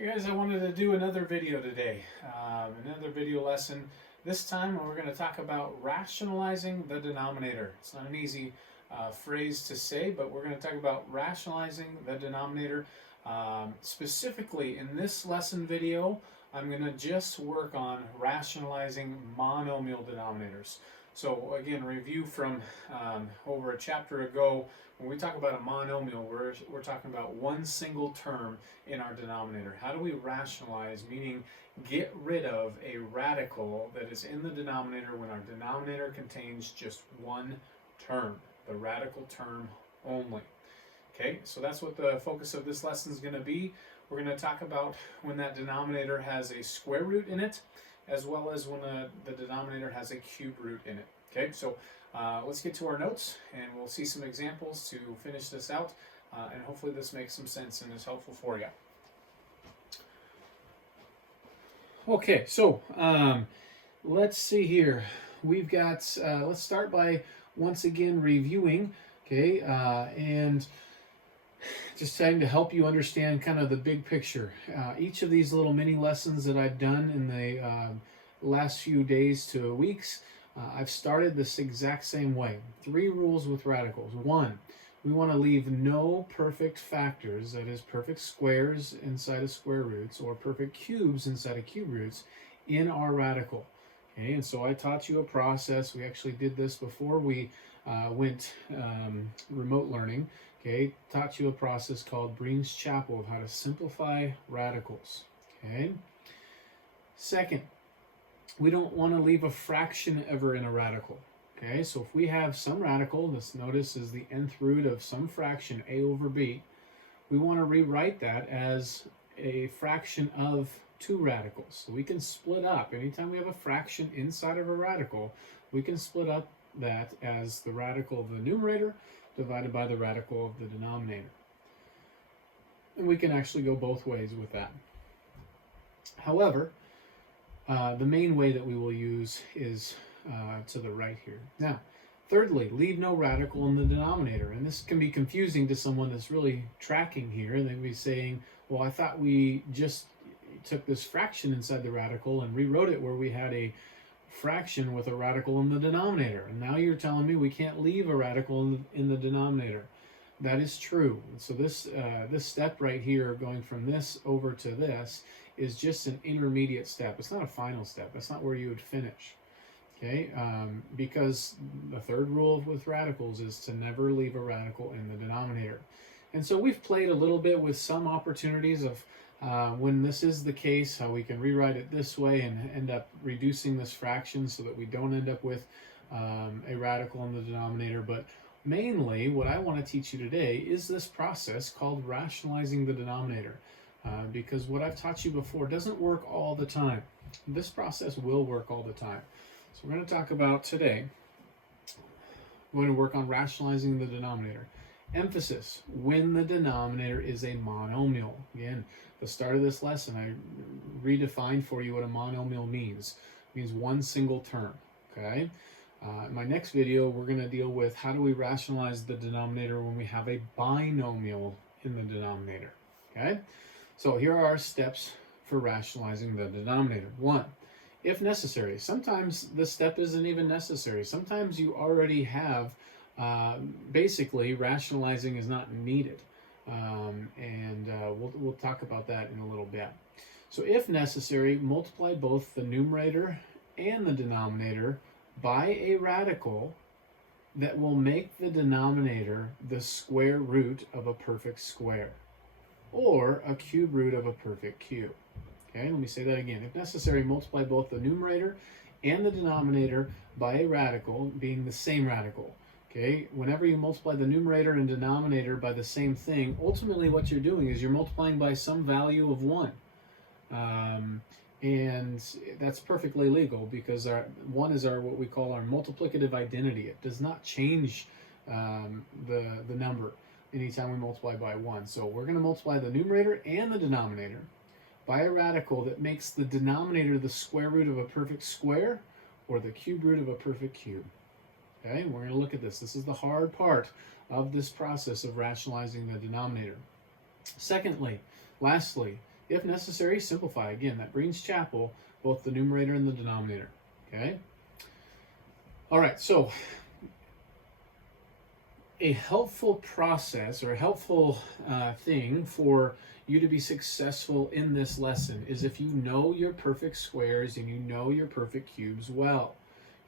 Hey guys, I wanted to do another video today, another video lesson. This time we're going to talk about rationalizing the denominator. It's not an easy phrase to say, but we're going to talk about rationalizing the denominator. Specifically in this lesson video, I'm going to just work on rationalizing monomial denominators. So again, review from over a chapter ago. When we talk about a monomial, we're talking about one single term in our denominator. How do we rationalize, meaning get rid of a radical that is in the denominator when our denominator contains just one term, the radical term only. Okay, so that's what the focus of this lesson is going to be. We're going to talk about when that denominator has a square root in it, as well as when the denominator has a cube root in it. Okay, so let's get to our notes and we'll see some examples to finish this out, and hopefully this makes some sense and is helpful for you. Okay, so let's see here. We've got, let's start by once again reviewing, okay, and just trying to help you understand kind of the big picture. Each of these little mini lessons that I've done in the last few days to weeks, I've started this exact same way. 3 rules with radicals. 1, we want to leave no perfect factors, that is perfect squares inside of square roots or perfect cubes inside of cube roots in our radical. Okay, and so I taught you a process. We actually did this before we went remote learning. Okay, taught you a process called Breen's Chapel of how to simplify radicals. Okay. Second, we don't want to leave a fraction ever in a radical. Okay, so if we have some radical, this notice is the nth root of some fraction, a over b, we want to rewrite that as a fraction of 2 radicals. So we can split up. Anytime we have a fraction inside of a radical, we can split up that as the radical of the numerator divided by the radical of the denominator. And we can actually go both ways with that. However, the main way that we will use is to the right here. Now, thirdly, leave no radical in the denominator. And this can be confusing to someone that's really tracking here. They'd be saying, well, I thought we just took this fraction inside the radical and rewrote it where we had a fraction with a radical in the denominator. And now you're telling me we can't leave a radical in the denominator. That is true. So this step right here, going from this over to this, is just an intermediate step. It's not a final step. That's not where you would finish. Okay, because the third rule with radicals is to never leave a radical in the denominator. And so we've played a little bit with some opportunities of when this is the case, how we can rewrite it this way and end up reducing this fraction so that we don't end up with a radical in the denominator. But mainly what I want to teach you today is this process called rationalizing the denominator, because what I've taught you before doesn't work all the time. This process will work all the time. So we're going to talk about today, we're going to work on rationalizing the denominator. Emphasis, when the denominator is a monomial. Again, the start of this lesson, I redefined for you what a monomial means. It means one single term, okay? In my next video, we're going to deal with how do we rationalize the denominator when we have a binomial in the denominator, okay? So here are our steps for rationalizing the denominator. 1, if necessary. Sometimes this step isn't even necessary. Sometimes you already have, basically, rationalizing is not needed. We'll talk about that in a little bit. So if necessary, multiply both the numerator and the denominator by a radical that will make the denominator the square root of a perfect square, or a cube root of a perfect cube. Okay, let me say that again. If necessary, multiply both the numerator and the denominator by a radical being the same radical. Okay, whenever you multiply the numerator and denominator by the same thing, ultimately what you're doing is you're multiplying by some value of 1. And that's perfectly legal because 1 is what we call our multiplicative identity. It does not change the number anytime we multiply by 1. So we're going to multiply the numerator and the denominator by a radical that makes the denominator the square root of a perfect square or the cube root of a perfect cube. Okay, we're going to look at this. This is the hard part of this process of rationalizing the denominator. Secondly, lastly, If necessary, simplify. Again, that brings chapel, both the numerator and the denominator. Okay? All right, so a helpful process or a helpful thing for you to be successful in this lesson is if you know your perfect squares and you know your perfect cubes well.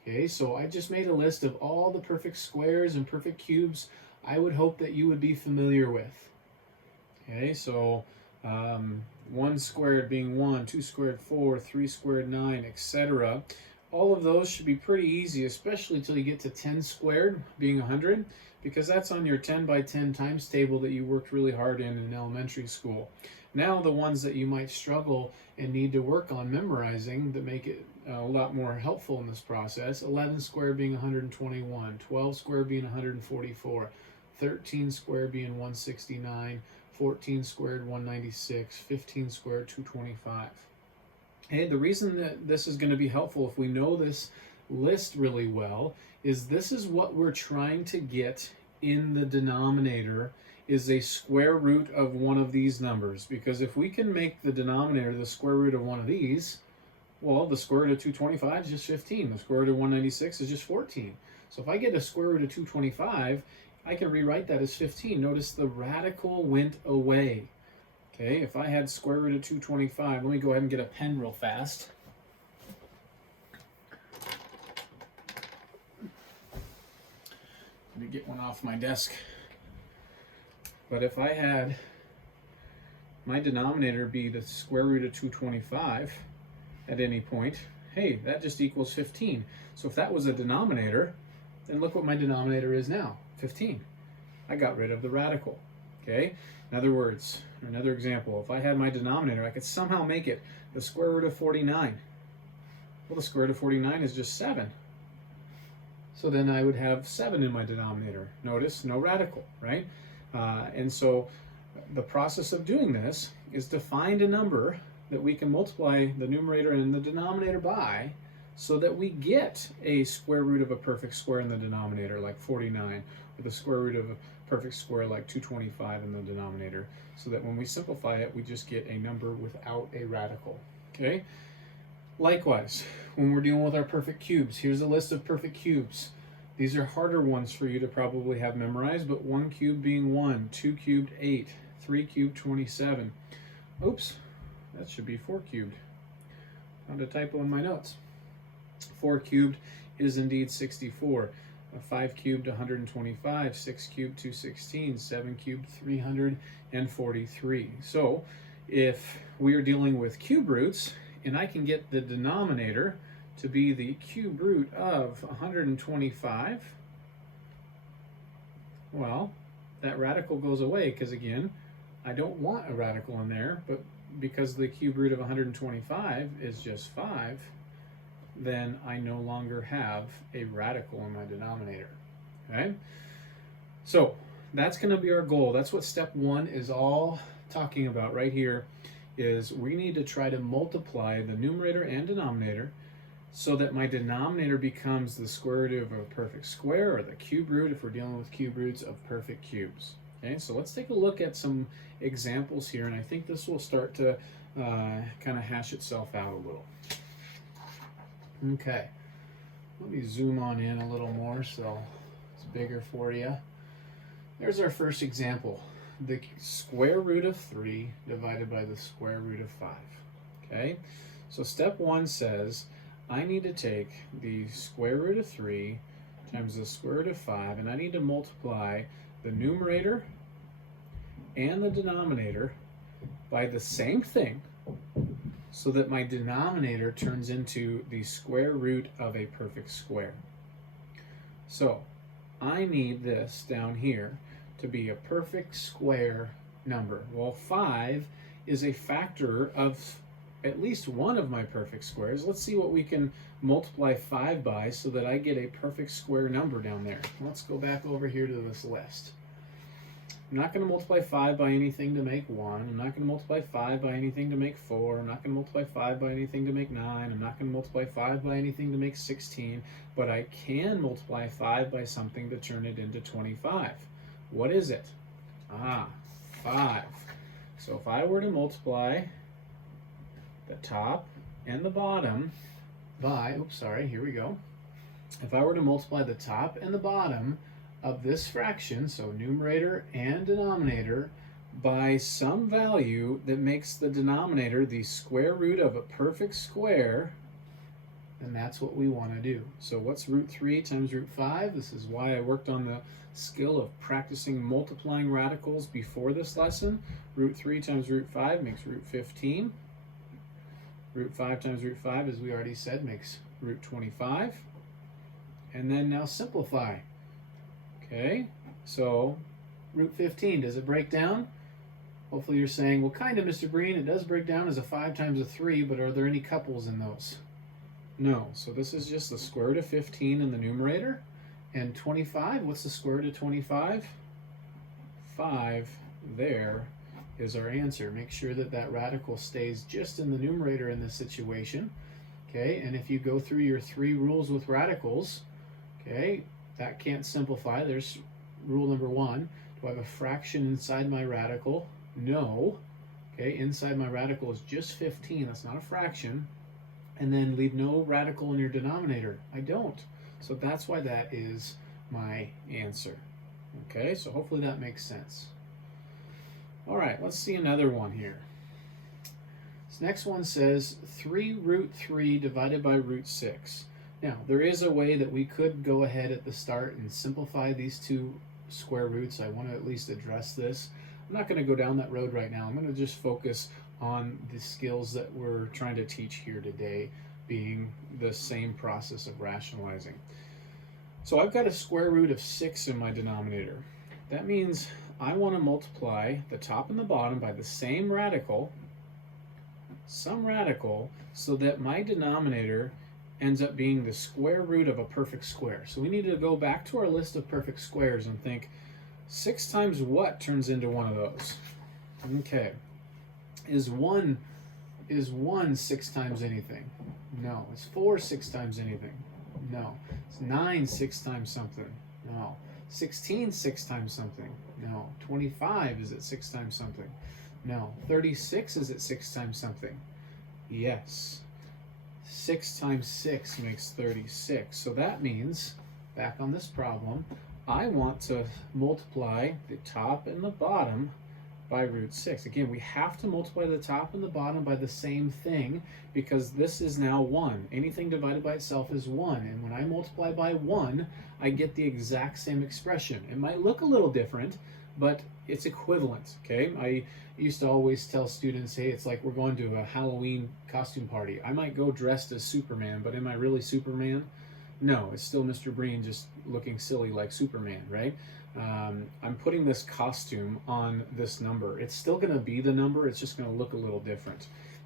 Okay, so I just made a list of all the perfect squares and perfect cubes I would hope that you would be familiar with. Okay, so 1 squared being 1, 2 squared 4, 3 squared 9, etc. All of those should be pretty easy, especially until you get to 10 squared being 100, because that's on your 10 by 10 times table that you worked really hard in elementary school. Now the ones that you might struggle and need to work on memorizing that make it a lot more helpful in this process: 11 squared being 121, 12 squared being 144, 13 squared being 169, 14 squared 196, 15 squared 225. Hey, the reason that this is going to be helpful if we know this list really well is this is what we're trying to get in the denominator, is a square root of one of these numbers. Because if we can make the denominator the square root of one of these, well, the square root of 225 is just 15. The square root of 196 is just 14. So if I get a square root of 225, I can rewrite that as 15. Notice the radical went away. Okay, if I had square root of 225, let me go ahead and get a pen real fast. Let me get one off my desk. But if I had my denominator be the square root of 225 at any point, hey, that just equals 15. So if that was a denominator, then look what my denominator is now, 15. I got rid of the radical. Okay, in other words, or another example, if I had my denominator, I could somehow make it the square root of 49. Well, the square root of 49 is just 7. So then I would have 7 in my denominator. Notice, no radical, right? And so the process of doing this is to find a number that we can multiply the numerator and the denominator by, so that we get a square root of a perfect square in the denominator, like 49, or the square root of a perfect square like 225 in the denominator, so that when we simplify it, we just get a number without a radical. Okay? Likewise, when we're dealing with our perfect cubes, here's a list of perfect cubes. These are harder ones for you to probably have memorized, but 1 cubed being 1, 2 cubed 8, 3 cubed 27. Oops, that should be 4 cubed. Found a typo in my notes. 4 cubed is indeed 64. 5 cubed 125, 6 cubed 216, 7 cubed 343. So if we are dealing with cube roots, and I can get the denominator to be the cube root of 125, well, that radical goes away, because again, I don't want a radical in there, but because the cube root of 125 is just 5, then I no longer have a radical in my denominator. Okay? So that's going to be our goal. That's what step 1 is all talking about right here, is we need to try to multiply the numerator and denominator so that my denominator becomes the square root of a perfect square, or the cube root if we're dealing with cube roots of perfect cubes. Okay, so let's take a look at some examples here, and I think this will start to kind of hash itself out a little. Okay, let me zoom on in a little more so it's bigger for you. There's our first example, the square root of 3 divided by the square root of 5. Okay, so step 1 says I need to take the square root of 3 times the square root of 5, and I need to multiply the numerator and the denominator by the same thing, so that my denominator turns into the square root of a perfect square. So I need this down here to be a perfect square number. Well, 5 is a factor of at least one of my perfect squares. Let's see what we can multiply 5 by so that I get a perfect square number down there. Let's go back over here to this list. I'm not going to multiply 5 by anything to make 1. I'm not going to multiply 5 by anything to make 4. I'm not going to multiply 5 by anything to make 9. I'm not going to multiply 5 by anything to make 16. But I can multiply 5 by something to turn it into 25. What is it? 5. So if I were to multiply the top and the bottom by, oops, sorry, here we go. If I were to multiply the top and the bottom of this fraction, so numerator and denominator, by some value that makes the denominator the square root of a perfect square, then that's what we want to do. So what's root 3 times root 5? This is why I worked on the skill of practicing multiplying radicals before this lesson. Root 3 times root 5 makes root 15. Root 5 times root 5, as we already said, makes root 25. And then now simplify. Okay, so root 15, does it break down? Hopefully you're saying, well, kind of, Mr. Breen, it does break down as a 5 times a 3, but are there any couples in those? No, so this is just the square root of 15 in the numerator. And 25, what's the square root of 25? 5 there is our answer. Make sure that that radical stays just in the numerator in this situation. Okay, and if you go through your 3 rules with radicals, okay, that can't simplify. There's rule number 1. Do I have a fraction inside my radical? No. Okay, inside my radical is just 15. That's not a fraction. And then leave no radical in your denominator. I don't. So that's why that is my answer. Okay, so hopefully that makes sense. All right, let's see another one here. This next one says 3 root 3 divided by root 6. Now, there is a way that we could go ahead at the start and simplify these two square roots. I want to at least address this. I'm not going to go down that road right now. I'm going to just focus on the skills that we're trying to teach here today, being the same process of rationalizing. So I've got a square root of 6 in my denominator. That means I want to multiply the top and the bottom by the same radical, some radical, so that my denominator ends up being the square root of a perfect square. So we need to go back to our list of perfect squares and think 6 times what turns into one of those? Okay. Is 1 6 times anything? No. Is 4 6 times anything? No. Is 9 6 times something? No. 16 6 times something? No. 25, is it 6 times something? No. 36, is it 6 times something? Yes. 6 times 6 makes 36. So that means, back on this problem, I want to multiply the top and the bottom by root 6. Again, we have to multiply the top and the bottom by the same thing because this is now 1. Anything divided by itself is 1. And when I multiply by 1, I get the exact same expression. It might look a little different, but it's equivalent, okay? I used to always tell students, hey, it's like we're going to a Halloween costume party. I might go dressed as Superman, but am I really Superman? No, it's still Mr. Breen just looking silly like Superman, right? I'm putting this costume on this number. It's still going to be the number, it's just going to look a little different.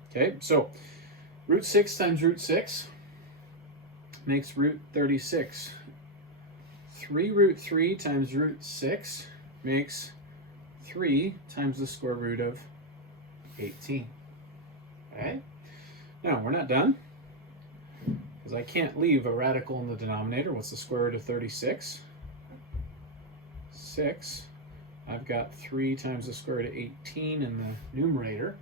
Okay, so root 6 times root 6 makes root 36. 3 root 3 times root 6 makes 3 times the square root of 18. Okay, now we're not done because I can't leave a radical in the denominator. What's the square root of 36? 6. I've got 3 times the square root of 18 in the numerator.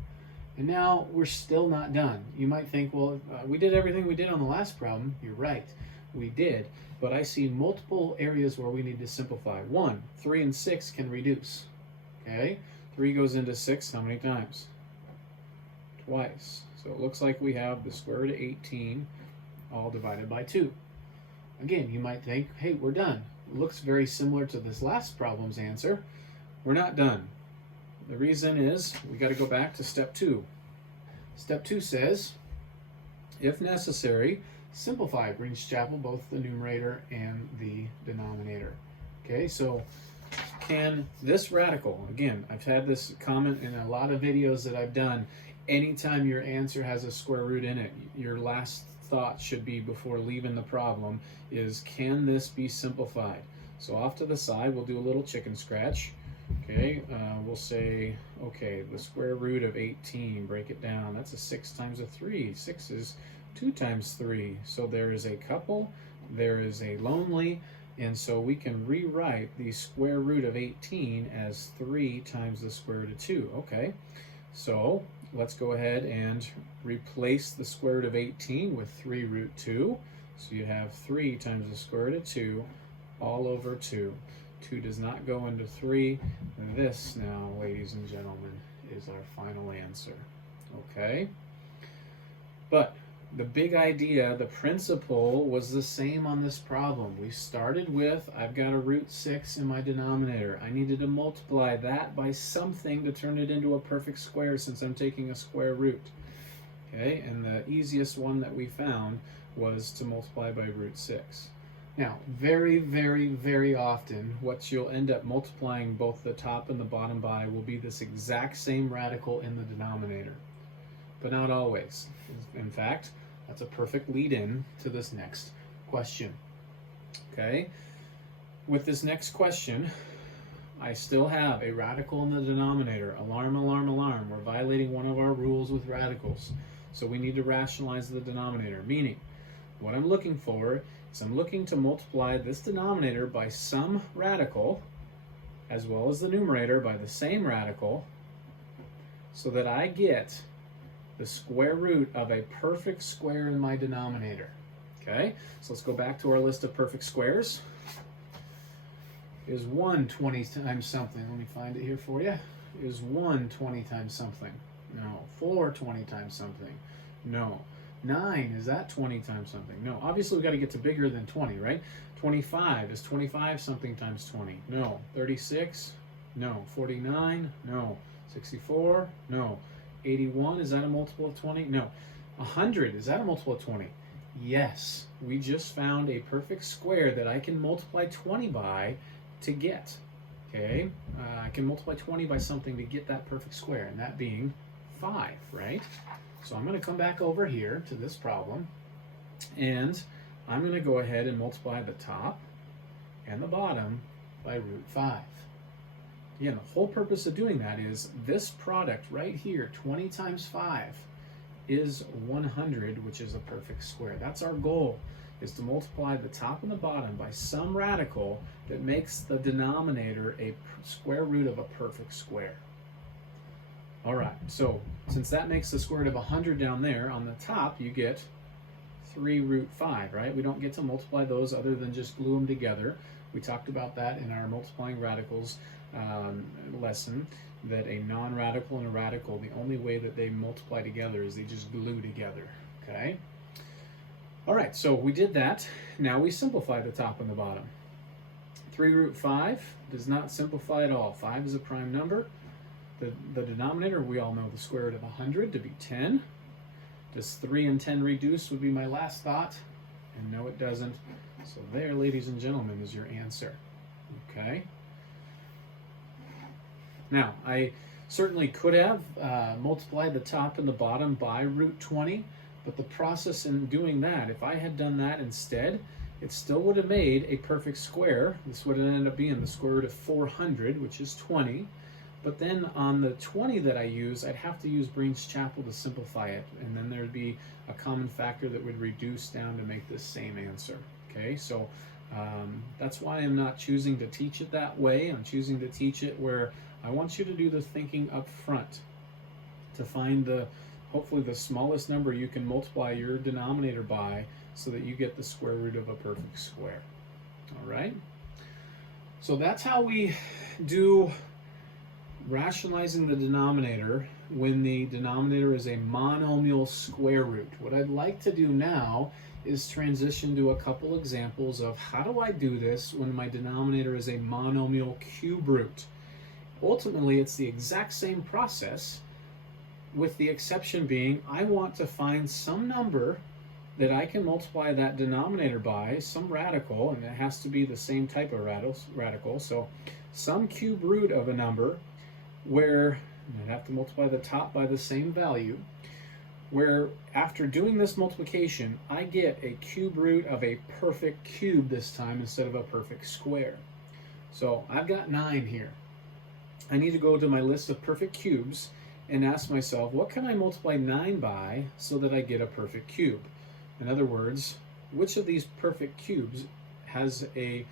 And now we're still not done. You might think, well, we did everything we did on the last problem. You're right, we did. But I see multiple areas where we need to simplify. 1, 3 and 6 can reduce. Okay, 3 goes into 6 how many times? Twice. So it looks like we have the square root of 18 all divided by 2. Again, you might think, hey, we're done. It looks very similar to this last problem's answer. We're not done. The reason is we got to go back to step 2. Step 2 says, if necessary, simplify. Brings Chapel both the numerator and the denominator. Okay, so can this radical, again, I've had this comment in a lot of videos that I've done, anytime your answer has a square root in it, your last thought should be before leaving the problem is, can this be simplified? So off to the side, we'll do a little chicken scratch. Okay, we'll say, okay, the square root of 18, break it down. That's a 6 times a 3. 6 is 2 times 3. So there is a couple, there is a lonely, and so we can rewrite the square root of 18 as 3 times the square root of 2. Okay, so let's go ahead and replace the square root of 18 with 3 root 2. So you have 3 times the square root of 2 all over 2. 2 does not go into 3. And this now, ladies and gentlemen, is our final answer. Okay? But the big idea, the principle, was the same on this problem. We started with, I've got a root 6 in my denominator. I needed to multiply that by something to turn it into a perfect square since I'm taking a square root. Okay, and the easiest one that we found was to multiply by root 6. Now, very, very, very often, what you'll end up multiplying both the top and the bottom by will be this exact same radical in the denominator. But not always. In fact, that's a perfect lead-in to this next question. Okay? With this next question, I still have a radical in the denominator. Alarm, alarm, alarm. We're violating one of our rules with radicals. So we need to rationalize the denominator. Meaning, what I'm looking for is I'm looking to multiply this denominator by some radical, as well as the numerator by the same radical, so that I get the square root of a perfect square in my denominator. Okay, so let's go back to our list of perfect squares. Is 1 20 times something? Let me find it here for you. Is 1 20 times something? No. 4 20 times something? No. 9, is that 20 times something? No. Obviously, we've got to get to bigger than 20, right? 25, is 25 something times 20? No. 36? No. 49? No. 64? No. 81, is that a multiple of 20? No. 100, is that a multiple of 20? Yes. We just found a perfect square that I can multiply 20 by to get. Okay? I can multiply 20 by something to get that perfect square, and that being 5, right? So I'm going to come back over here to this problem, and I'm going to go ahead and multiply the top and the bottom by root 5. Again, the whole purpose of doing that is this product right here, 20 times 5, is 100, which is a perfect square. That's our goal, is to multiply the top and the bottom by some radical that makes the denominator a square root of a perfect square. All right, so since that makes the square root of 100 down there, on the top you get 3 root 5, right? We don't get to multiply those other than just glue them together. We talked about that in our multiplying radicals lesson, that a non-radical and a radical, the only way that they multiply together is they just glue together, okay? All right, so we did that. Now we simplify the top and the bottom. 3 root 5 does not simplify at all. 5 is a prime number. The denominator, we all know the square root of 100 to be 10. Does 3 and 10 reduce would be my last thought. And no, it doesn't. So there, ladies and gentlemen, is your answer. Okay? Now, I certainly could have multiplied the top and the bottom by root 20, but the process in doing that, if I had done that instead, it still would have made a perfect square. This would have ended up being the square root of 400, which is 20. But then on the 20 that I use, I'd have to use Breen's Chapel to simplify it, and then there'd be a common factor that would reduce down to make this same answer. Okay, so that's why I'm not choosing to teach it that way. I'm choosing to teach it where I want you to do the thinking up front to find hopefully the smallest number you can multiply your denominator by so that you get the square root of a perfect square. All right? So that's how we do rationalizing the denominator when the denominator is a monomial square root. What I'd like to do now is transition to a couple examples of how do I do this when my denominator is a monomial cube root. Ultimately, it's the exact same process, with the exception being I want to find some number that I can multiply that denominator by, some radical, and it has to be the same type of radical, so some cube root of a number where I have to multiply the top by the same value, where after doing this multiplication, I get a cube root of a perfect cube this time instead of a perfect square. So I've got 9 here. I need to go to my list of perfect cubes and ask myself, what can I multiply 9 by so that I get a perfect cube? In other words, which of these perfect cubes has a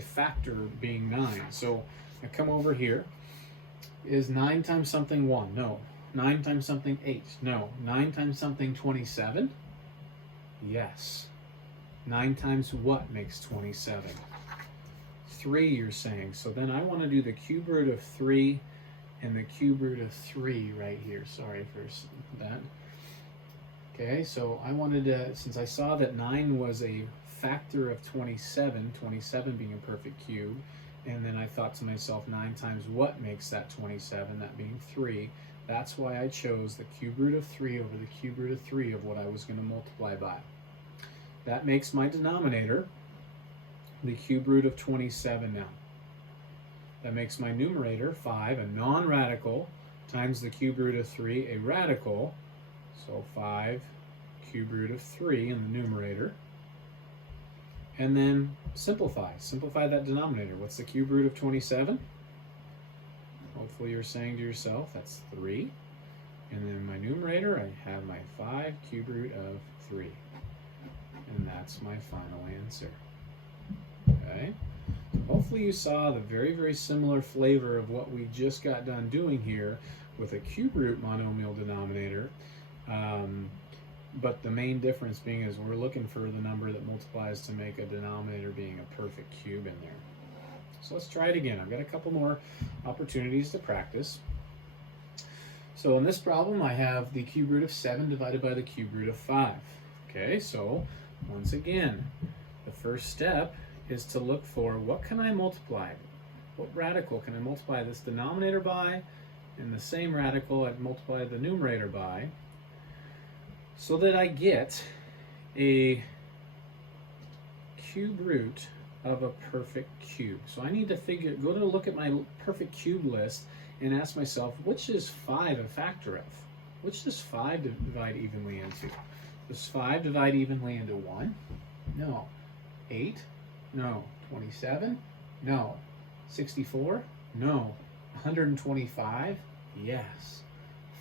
factor being 9? So I come over here Is 9 times something 1? No. 9 times something 8? No. 9 times something 27? Yes. 9 times what makes 27? 3, you're saying. So then I want to do the cube root of 3 and the cube root of 3 right here. Sorry for that. Okay, so I wanted to, since I saw that 9 was a factor of 27, 27 being a perfect cube, and then I thought to myself, 9 times what makes that 27, that being 3. That's why I chose the cube root of 3 over the cube root of 3 of what I was going to multiply by. That makes my denominator the cube root of 27 now. That makes my numerator 5, a non-radical, times the cube root of 3, a radical. So 5 cube root of 3 in the numerator. And then simplify. Simplify that denominator. What's the cube root of 27? Hopefully you're saying to yourself, that's 3. And then my numerator, I have my 5 cube root of 3. And that's my final answer. Okay? Hopefully you saw the very, very similar flavor of what we just got done doing here with a cube root monomial denominator. But the main difference being is we're looking for the number that multiplies to make a denominator being a perfect cube in there. So let's try it again. I've got a couple more opportunities to practice. So in this problem, I have the cube root of 7 divided by the cube root of 5. Okay, so once again, the first step is to look for what can I multiply? What radical can I multiply this denominator by? And the same radical I'd multiply the numerator by, so that I get a cube root of a perfect cube. So I need to go to look at my perfect cube list and ask myself, which is 5 a factor of? Which does 5 divide evenly into? Does 5 divide evenly into 1? No. 8? No. 27? No. 64? No. 125? Yes.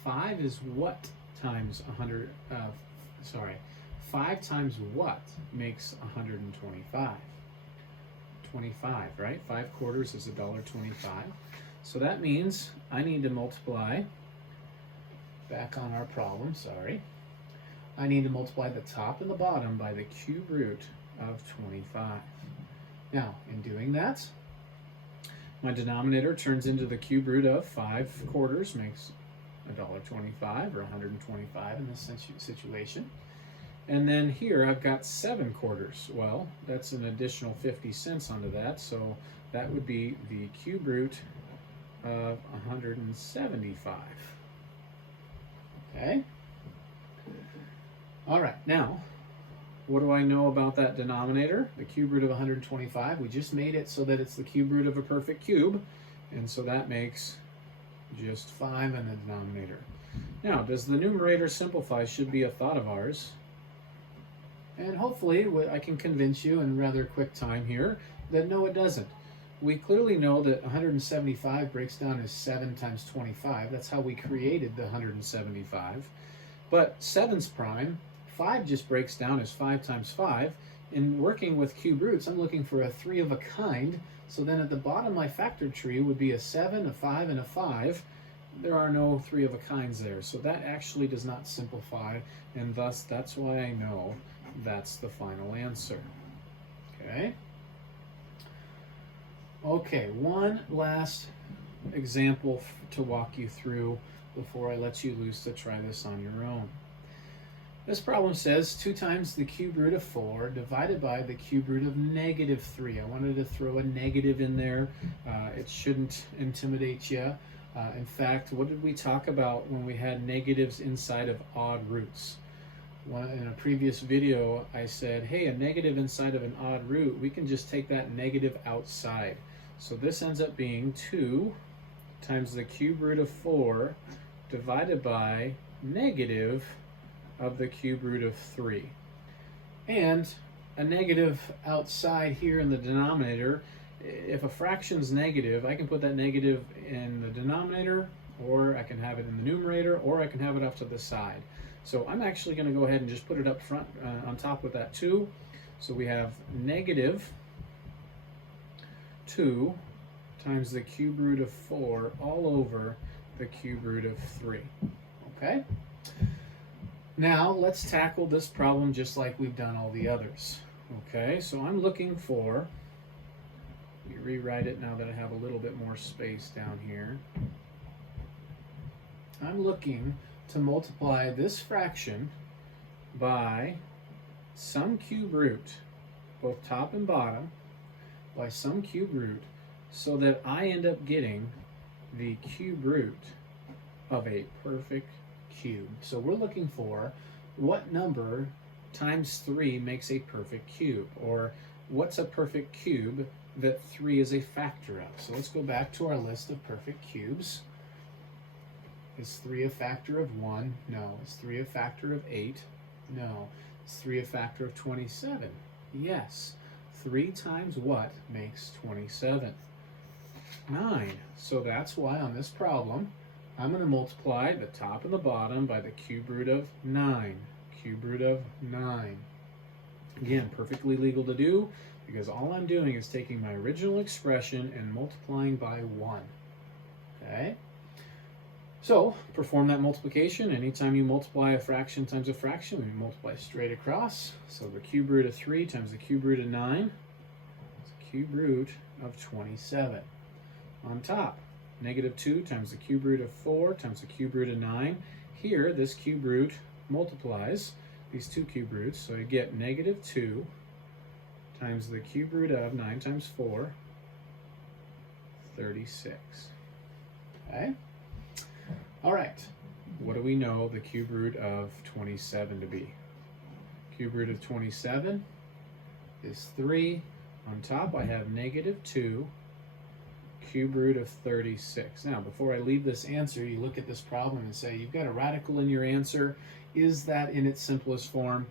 5 is what times 100, 5 times what makes 125? 25, right? 5 quarters is $1.25. So that means I need to multiply, back on our problem, sorry. I need to multiply the top and the bottom by the cube root of 25. Now, in doing that, my denominator turns into the cube root of 5 quarters, makes $1.25 or 125 in this situation. And then here I've got 7 quarters. Well, that's an additional 50 cents onto that, so that would be the cube root of 175. Okay? All right, now, what do I know about that denominator? The cube root of 125, we just made it so that it's the cube root of a perfect cube, and so that makes just 5 in the denominator. Now, does the numerator simplify should be a thought of ours. And hopefully I can convince you in rather quick time here that no, it doesn't. We clearly know that 175 breaks down as 7 times 25. That's how we created the 175. But 7's prime, 5 just breaks down as 5 times 5. In working with cube roots, I'm looking for a 3 of a kind. So then at the bottom, my factored tree would be a 7, a 5, and a 5. There are no 3 of a kinds there. So that actually does not simplify, and thus that's why I know that's the final answer. Okay? Okay, one last example to walk you through before I let you loose to try this on your own. This problem says 2 times the cube root of 4 divided by the cube root of negative 3. I wanted to throw a negative in there. It shouldn't intimidate you. In fact, what did we talk about when we had negatives inside of odd roots? In a previous video, I said, hey, a negative inside of an odd root, we can just take that negative outside. So this ends up being 2 times the cube root of 4 divided by negative of the cube root of 3. And a negative outside here in the denominator, if a fraction's negative, I can put that negative in the denominator, or I can have it in the numerator, or I can have it off to the side. So I'm actually going to go ahead and just put it up front on top with that 2. So we have negative 2 times the cube root of 4 all over the cube root of 3. Okay? Now let's tackle this problem just like we've done all the others. Okay, so I'm looking for, let me rewrite it now that I have a little bit more space down here. I'm looking to multiply this fraction by some cube root, both top and bottom, by some cube root, so that I end up getting the cube root of a perfect cube. So we're looking for what number times 3 makes a perfect cube, or what's a perfect cube that 3 is a factor of. So let's go back to our list of perfect cubes. Is 3 a factor of 1? No. Is 3 a factor of 8? No. Is 3 a factor of 27? Yes. 3 times what makes 27? 9. So that's why on this problem, I'm going to multiply the top and the bottom by the cube root of 9. Cube root of 9. Again, perfectly legal to do, because all I'm doing is taking my original expression and multiplying by 1. Okay? So, perform that multiplication. Anytime you multiply a fraction times a fraction, we multiply straight across. So the cube root of 3 times the cube root of 9 is the cube root of 27. On top, negative 2 times the cube root of 4 times the cube root of 9. Here, this cube root multiplies these two cube roots, so you get negative 2 times the cube root of 9 times 4, 36. Okay? All right, what do we know the cube root of 27 to be? Cube root of 27 is 3. On top, I have negative 2, cube root of 36. Now, before I leave this answer, you look at this problem and say, you've got a radical in your answer. Is that in its simplest form?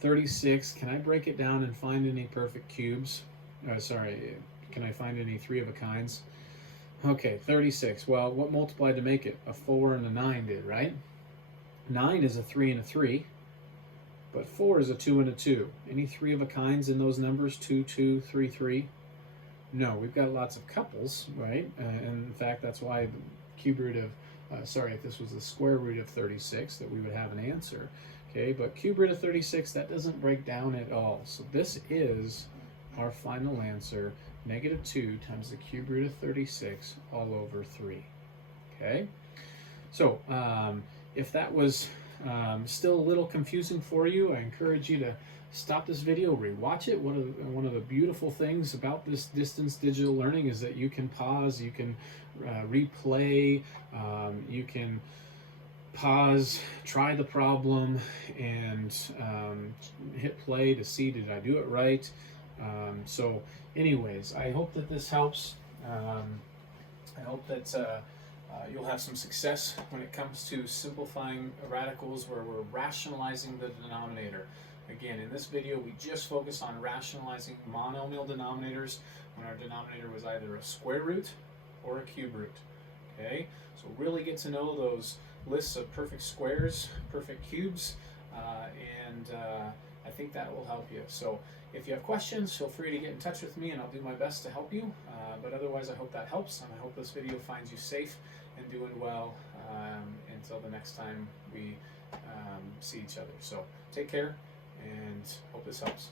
36, can I break it down and find any perfect cubes? Can I find any 3 of a kinds? Okay, 36. Well, what multiplied to make it? A 4 and a 9 did, right? 9 is a 3 and a 3, but 4 is a 2 and a 2. Any 3 of a kinds in those numbers? 2, 2, 3, 3? No, we've got lots of couples, right? And in fact, that's why the cube root of, if this was the square root of 36, that we would have an answer. Okay, but cube root of 36, that doesn't break down at all. So this is our final answer, negative 2 times the cube root of 36 all over 3. Okay, so if that was still a little confusing for you, I encourage you to stop this video, rewatch it. One of the beautiful things about this distance digital learning is that you can pause, you can replay, you can pause, try the problem, and hit play to see, did I do it right? So anyways, I hope that this helps. I hope that you'll have some success when it comes to simplifying radicals where we're rationalizing the denominator. Again, in this video, we just focus on rationalizing monomial denominators when our denominator was either a square root or a cube root. Okay, so really get to know those lists of perfect squares, perfect cubes, and I think that will help you. So if you have questions, feel free to get in touch with me and I'll do my best to help you. But otherwise, I hope that helps, and I hope this video finds you safe and doing well until the next time we see each other. So take care, and hope this helps.